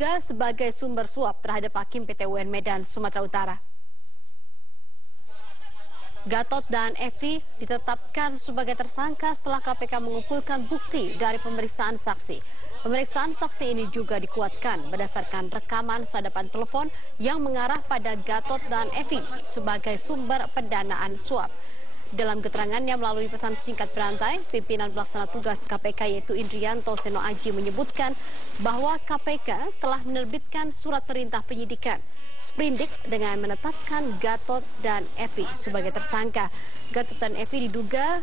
diduga sebagai sumber suap terhadap Hakim PT UN Medan, Sumatera Utara. Gatot dan Evi ditetapkan sebagai tersangka setelah KPK mengumpulkan bukti dari pemeriksaan saksi. Pemeriksaan saksi ini juga dikuatkan berdasarkan rekaman sadapan telepon yang mengarah pada Gatot dan Evi sebagai sumber pendanaan suap. Dalam keterangannya melalui pesan singkat berantai, pimpinan pelaksana tugas KPK yaitu Indrianto Seno Aji menyebutkan bahwa KPK telah menerbitkan surat perintah penyidikan sprindik dengan menetapkan Gatot dan Evi sebagai tersangka. Gatot dan Evi diduga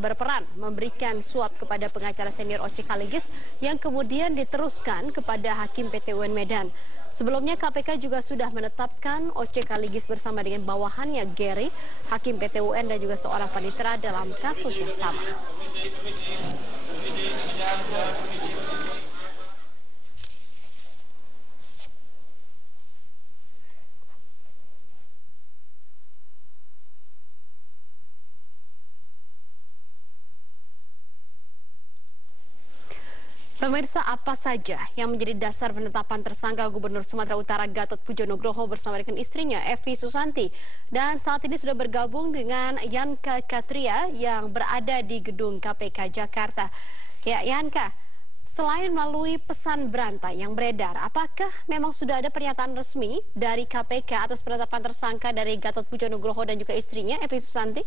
berperan memberikan suap kepada pengacara senior OC Kaligis yang kemudian diteruskan kepada Hakim PT UN Medan. Sebelumnya KPK juga sudah menetapkan OC Kaligis bersama dengan bawahannya Gary, Hakim PT UN dan juga seorang panitera dalam kasus yang sama. Pemirsa, apa saja yang menjadi dasar penetapan tersangka Gubernur Sumatera Utara Gatot Pujo Nugroho bersama dengan istrinya Evi Susanti? Dan saat ini sudah bergabung dengan Yanka Katria yang berada di gedung KPK Jakarta. Ya, Yanka, selain melalui pesan berantai yang beredar, apakah memang sudah ada pernyataan resmi dari KPK atas penetapan tersangka dari Gatot Pujo Nugroho dan juga istrinya Evi Susanti?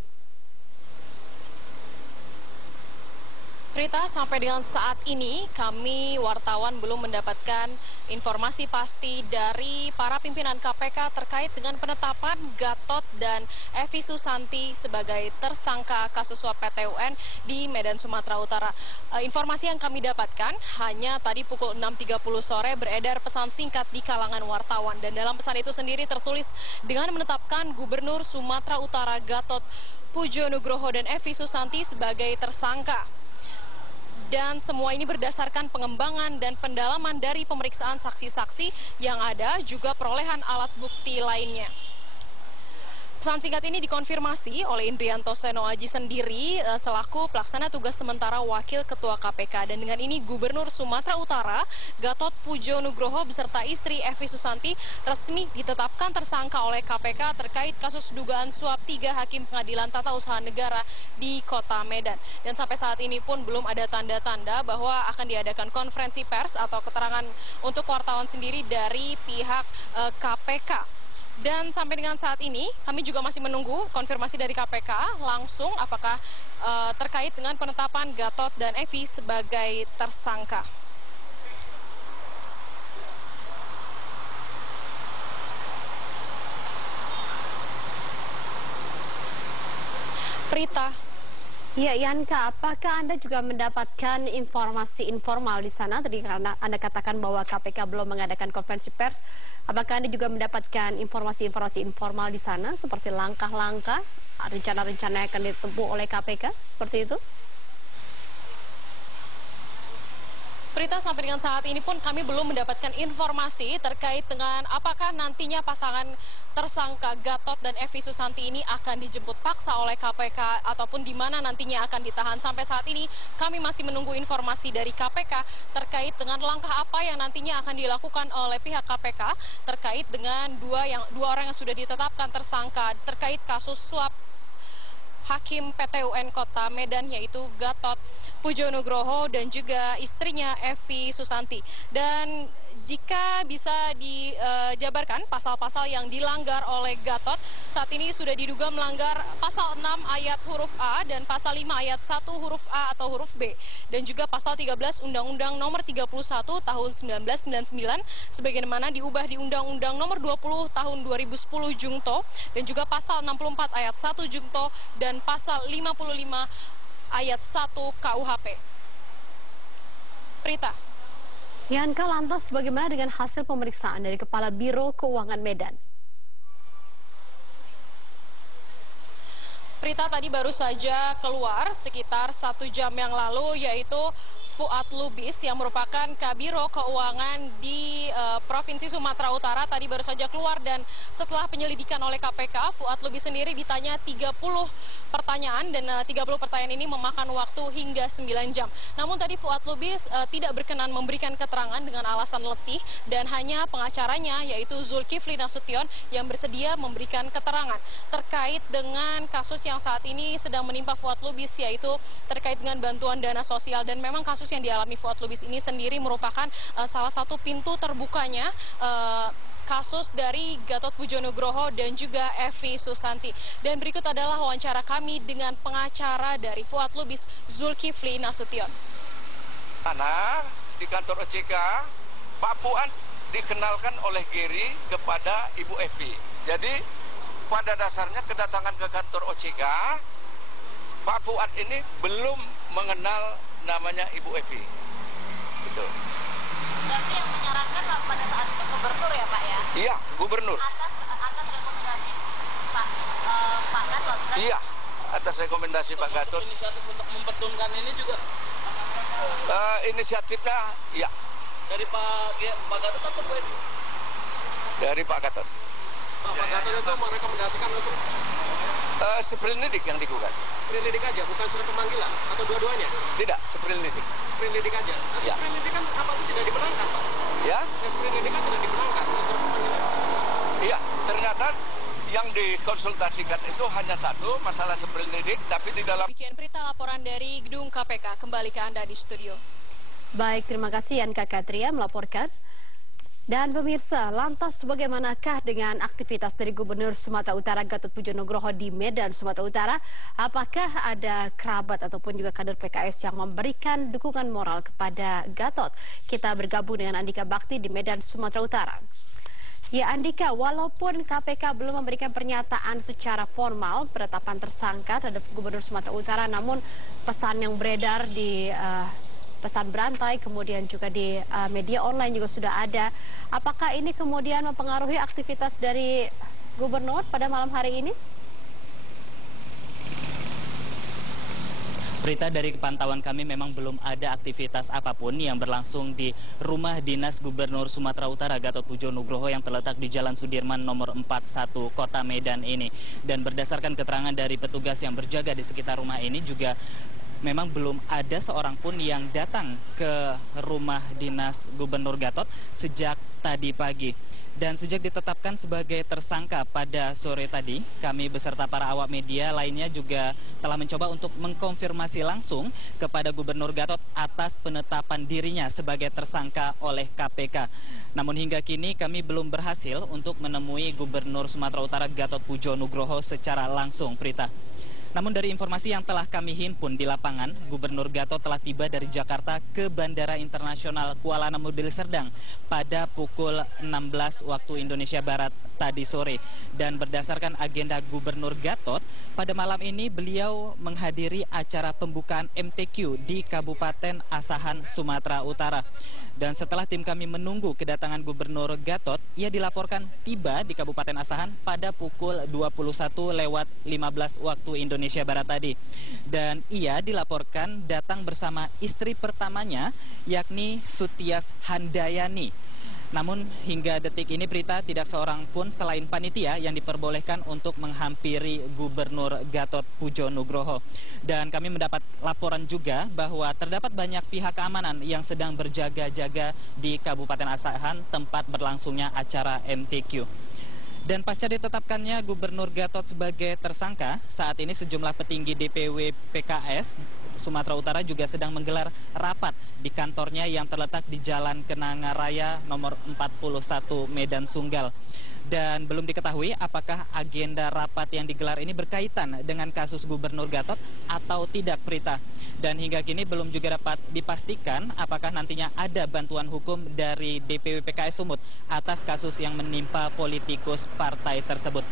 Prita, sampai dengan saat ini kami wartawan belum mendapatkan informasi pasti dari para pimpinan KPK terkait dengan penetapan Gatot dan Evi Susanti sebagai tersangka kasus suap PT UN di Medan, Sumatera Utara. Informasi yang kami dapatkan hanya tadi pukul 6.30 sore beredar pesan singkat di kalangan wartawan, dan dalam pesan itu sendiri tertulis dengan menetapkan Gubernur Sumatera Utara Gatot Pujo Nugroho dan Evi Susanti sebagai tersangka. Dan semua ini berdasarkan pengembangan dan pendalaman dari pemeriksaan saksi-saksi yang ada, juga perolehan alat bukti lainnya. Pesan singkat ini dikonfirmasi oleh Indrianto Seno Aji sendiri selaku pelaksana tugas sementara Wakil Ketua KPK. Dan dengan ini Gubernur Sumatera Utara Gatot Pujo Nugroho beserta istri Evi Susanti resmi ditetapkan tersangka oleh KPK terkait kasus dugaan suap 3 hakim pengadilan tata usaha negara di Kota Medan. Dan sampai saat ini pun belum ada tanda-tanda bahwa akan diadakan konferensi pers atau keterangan untuk wartawan sendiri dari pihak KPK. Dan sampai dengan saat ini kami juga masih menunggu konfirmasi dari KPK langsung apakah terkait dengan penetapan Gatot dan Evi sebagai tersangka. Prita. Ya, Yanka, apakah Anda juga mendapatkan informasi informal di sana? Tadi karena Anda katakan bahwa KPK belum mengadakan konferensi pers, apakah Anda juga mendapatkan informasi-informasi informal di sana, seperti langkah-langkah, rencana-rencana yang akan ditempuh oleh KPK, seperti itu? Prita, sampai dengan saat ini pun kami belum mendapatkan informasi terkait dengan apakah nantinya pasangan tersangka Gatot dan Evi Susanti ini akan dijemput paksa oleh KPK ataupun di mana nantinya akan ditahan. Sampai saat ini kami masih menunggu informasi dari KPK terkait dengan langkah apa yang nantinya akan dilakukan oleh pihak KPK terkait dengan dua orang yang sudah ditetapkan tersangka terkait kasus suap Hakim PT UN Kota Medan, yaitu Gatot Pujo Nugroho dan juga istrinya Evi Susanti. Dan jika bisa dijabarkan pasal-pasal yang dilanggar oleh Gatot, saat ini sudah diduga melanggar pasal 6 ayat huruf A dan pasal 5 ayat 1 huruf A atau huruf B. Dan juga pasal 13 Undang-Undang nomor 31 tahun 1999 sebagaimana diubah di Undang-Undang nomor 20 tahun 2010 Jungto, dan juga pasal 64 ayat 1 Jungto dan pasal 55 ayat 1 KUHP. Prita. Yanka, lantas bagaimana dengan hasil pemeriksaan dari Kepala Biro Keuangan Medan? Prita, tadi baru saja keluar sekitar 1 jam yang lalu, yaitu Fuad Lubis yang merupakan Kabiro Keuangan di Provinsi Sumatera Utara tadi baru saja keluar, dan setelah penyelidikan oleh KPK, Fuad Lubis sendiri ditanya 30 pertanyaan, dan 30 pertanyaan ini memakan waktu hingga 9 jam. Namun tadi Fuad Lubis tidak berkenan memberikan keterangan dengan alasan letih, dan hanya pengacaranya yaitu Zulkifli Nasution yang bersedia memberikan keterangan terkait dengan kasus yang saat ini sedang menimpa Fuad Lubis, yaitu terkait dengan bantuan dana sosial. Dan memang kasus yang dialami Fuad Lubis ini sendiri merupakan salah satu pintu terbukanya kasus dari Gatot Pujo Nugroho dan juga Evi Susanti. Dan berikut adalah wawancara kami dengan pengacara dari Fuad Lubis, Zulkifli Nasution. Karena di kantor OJK, Pak Fuad dikenalkan oleh Geri kepada Ibu Evi. Jadi pada dasarnya kedatangan ke kantor OJK, Pak Fuad ini belum mengenal namanya Ibu Evi. Gitu. Berarti yang menyarankan pada saat itu gubernur ya Pak ya? Iya, gubernur. Atas rekomendasi Pak Gatot? Iya, atas rekomendasi Pak Gatot. Inisiatif untuk mempetunkan ini juga? Inisiatifnya, ya. Dari Pak Gatot atau Bu Edi? Dari Pak Gatot. Pak Gatot itu merekomendasikan untuk Sprindidik yang digugat. Sprindidik aja, bukan surat pemanggilan? Atau dua-duanya? Tidak, Sprindidik. Sprindidik aja? Tapi Ya. Sprindidik kan apa itu tidak dimenangkan Pak? Ya? Sprindidik kan tidak dimenangkan, surat pemanggilan. Iya, ternyata yang dikonsultasikan itu hanya satu, masalah Sprindidik, tapi di dalam... Demikian berita laporan dari gedung KPK. Kembali ke Anda di studio. Baik, terima kasih Yanka Katria melaporkan. Dan pemirsa, lantas bagaimanakah dengan aktivitas dari Gubernur Sumatera Utara Gatot Pujo Nugroho di Medan, Sumatera Utara? Apakah ada kerabat ataupun juga kader PKS yang memberikan dukungan moral kepada Gatot? Kita bergabung dengan Andika Bakti di Medan, Sumatera Utara. Ya Andika, walaupun KPK belum memberikan pernyataan secara formal penetapan tersangka terhadap Gubernur Sumatera Utara, namun pesan yang beredar di pesan berantai, kemudian juga di media online juga sudah ada. Apakah ini kemudian mempengaruhi aktivitas dari gubernur pada malam hari ini? Berita dari pantauan kami memang belum ada aktivitas apapun yang berlangsung di rumah dinas Gubernur Sumatera Utara Gatot Pujo Nugroho yang terletak di Jalan Sudirman nomor 41 Kota Medan ini. Dan berdasarkan keterangan dari petugas yang berjaga di sekitar rumah ini juga memang belum ada seorang pun yang datang ke rumah dinas Gubernur Gatot sejak tadi pagi. Dan sejak ditetapkan sebagai tersangka pada sore tadi, kami beserta para awak media lainnya juga telah mencoba untuk mengkonfirmasi langsung kepada Gubernur Gatot atas penetapan dirinya sebagai tersangka oleh KPK. Namun hingga kini kami belum berhasil untuk menemui Gubernur Sumatera Utara Gatot Pujo Nugroho secara langsung, Prita. Namun dari informasi yang telah kami himpun di lapangan, Gubernur Gatot telah tiba dari Jakarta ke Bandara Internasional Kuala Namu Deli Serdang pada pukul 16 waktu Indonesia Barat tadi sore. Dan berdasarkan agenda Gubernur Gatot, pada malam ini beliau menghadiri acara pembukaan MTQ di Kabupaten Asahan, Sumatera Utara. Dan setelah tim kami menunggu kedatangan Gubernur Gatot, ia dilaporkan tiba di Kabupaten Asahan pada pukul 21:15 waktu Indonesia Barat tadi. Dan ia dilaporkan datang bersama istri pertamanya, yakni Sutias Handayani. Namun hingga detik ini Prita, tidak seorang pun selain panitia yang diperbolehkan untuk menghampiri Gubernur Gatot Pujo Nugroho. Dan kami mendapat laporan juga bahwa terdapat banyak pihak keamanan yang sedang berjaga-jaga di Kabupaten Asahan tempat berlangsungnya acara MTQ. Dan pasca ditetapkannya Gubernur Gatot sebagai tersangka, saat ini sejumlah petinggi DPW PKS Sumatera Utara juga sedang menggelar rapat di kantornya yang terletak di Jalan Kenanga Raya nomor 41 Medan Sunggal. Dan belum diketahui apakah agenda rapat yang digelar ini berkaitan dengan kasus Gubernur Gatot atau tidak, Prita. Dan hingga kini belum juga dapat dipastikan apakah nantinya ada bantuan hukum dari DPW PKS Sumut atas kasus yang menimpa politikus partai tersebut.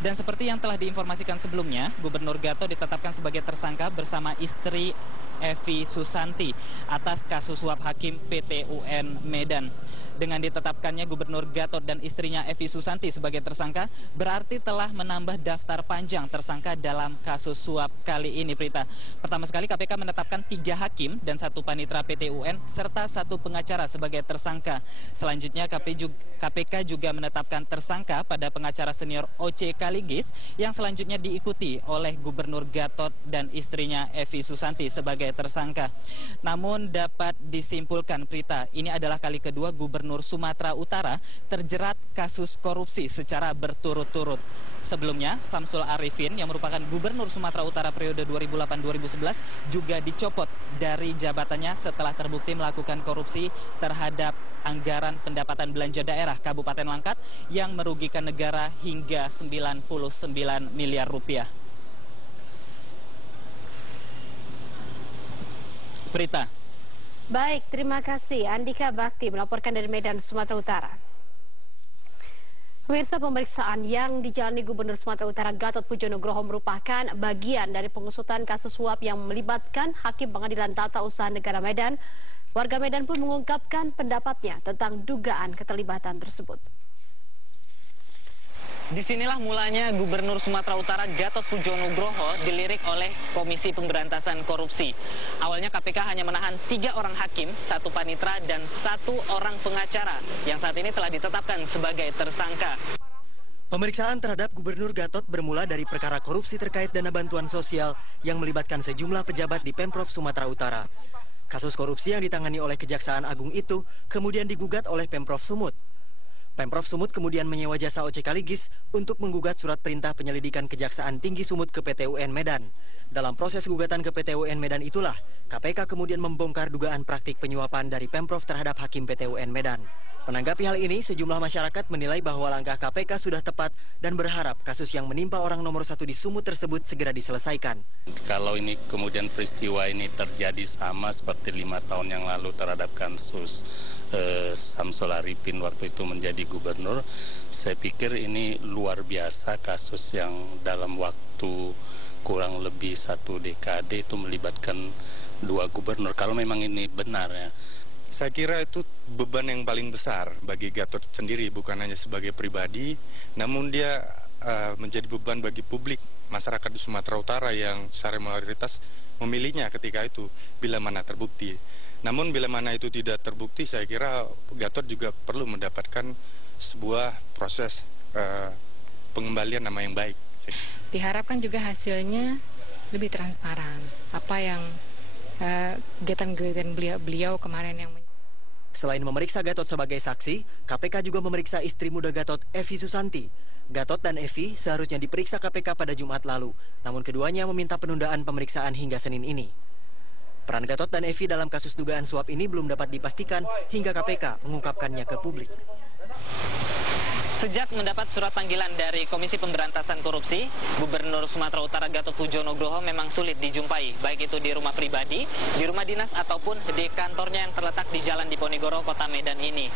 Dan seperti yang telah diinformasikan sebelumnya, Gubernur Gatot ditetapkan sebagai tersangka bersama istri Evi Susanti atas kasus suap hakim PT UN Medan. Dengan ditetapkannya Gubernur Gatot dan istrinya Evi Susanti sebagai tersangka, berarti telah menambah daftar panjang tersangka dalam kasus suap kali ini, Prita. Pertama sekali KPK menetapkan 3 hakim dan 1 panitera PT UN serta 1 pengacara sebagai tersangka. Selanjutnya KPK juga menetapkan tersangka pada pengacara senior OC Kaligis yang selanjutnya diikuti oleh Gubernur Gatot dan istrinya Evi Susanti sebagai tersangka. Namun dapat disimpulkan, Prita, ini adalah kali kedua Gubernur Sumatera Utara terjerat kasus korupsi secara berturut-turut. Sebelumnya, Samsul Arifin yang merupakan Gubernur Sumatera Utara periode 2008-2011 juga dicopot dari jabatannya setelah terbukti melakukan korupsi terhadap anggaran pendapatan belanja daerah Kabupaten Langkat yang merugikan negara hingga 99 miliar rupiah. Prita. Baik, terima kasih. Andika Bakti melaporkan dari Medan, Sumatera Utara. Pemirsa, pemeriksaan yang dijalani Gubernur Sumatera Utara Gatot Pujo Nugroho merupakan bagian dari pengusutan kasus suap yang melibatkan Hakim Pengadilan Tata Usaha Negara Medan. Warga Medan pun mengungkapkan pendapatnya tentang dugaan keterlibatan tersebut. Disinilah mulanya Gubernur Sumatera Utara Gatot Pujo Nugroho dilirik oleh Komisi Pemberantasan Korupsi. Awalnya KPK hanya menahan 3 orang hakim, 1 panitera, dan 1 orang pengacara yang saat ini telah ditetapkan sebagai tersangka. Pemeriksaan terhadap Gubernur Gatot bermula dari perkara korupsi terkait dana bantuan sosial yang melibatkan sejumlah pejabat di Pemprov Sumatera Utara. Kasus korupsi yang ditangani oleh Kejaksaan Agung itu kemudian digugat oleh Pemprov Sumut. Pemprov Sumut kemudian menyewa jasa OC Kaligis untuk menggugat surat perintah penyelidikan Kejaksaan Tinggi Sumut ke PT UN Medan. Dalam proses gugatan ke PT UN Medan itulah, KPK kemudian membongkar dugaan praktik penyuapan dari Pemprov terhadap Hakim PT UN Medan. Menanggapi hal ini, sejumlah masyarakat menilai bahwa langkah KPK sudah tepat dan berharap kasus yang menimpa orang nomor 1 di Sumut tersebut segera diselesaikan. Kalau ini kemudian peristiwa ini terjadi sama seperti 5 tahun yang lalu terhadap kasus Samsul Arifin waktu itu menjadi gubernur, saya pikir ini luar biasa kasus yang dalam waktu kurang lebih 1 dekade itu melibatkan 2 gubernur. Kalau memang ini benar ya. Saya kira itu beban yang paling besar bagi Gatot sendiri, bukan hanya sebagai pribadi, namun dia menjadi beban bagi publik masyarakat di Sumatera Utara yang secara mayoritas memilihnya ketika itu, bila mana terbukti. Namun bila mana itu tidak terbukti, saya kira Gatot juga perlu mendapatkan sebuah proses pengembalian nama yang baik. Diharapkan juga hasilnya lebih transparan. Apa yang kegiatan-kegiatan beliau kemarin yang... Selain memeriksa Gatot sebagai saksi, KPK juga memeriksa istri muda Gatot, Evi Susanti. Gatot dan Evi seharusnya diperiksa KPK pada Jumat lalu, namun keduanya meminta penundaan pemeriksaan hingga Senin ini. Peran Gatot dan Evi dalam kasus dugaan suap ini belum dapat dipastikan hingga KPK mengungkapkannya ke publik. Sejak mendapat surat panggilan dari Komisi Pemberantasan Korupsi, Gubernur Sumatera Utara Gatot Pujo Nugroho memang sulit dijumpai, baik itu di rumah pribadi, di rumah dinas, ataupun di kantornya yang terletak di Jalan Diponegoro, Kota Medan ini.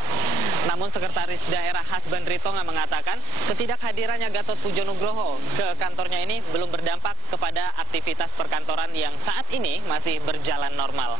Namun Sekretaris Daerah Hasban Ritonga mengatakan ketidakhadirannya Gatot Pujo Nugroho ke kantornya ini belum berdampak kepada aktivitas perkantoran yang saat ini masih berjalan normal.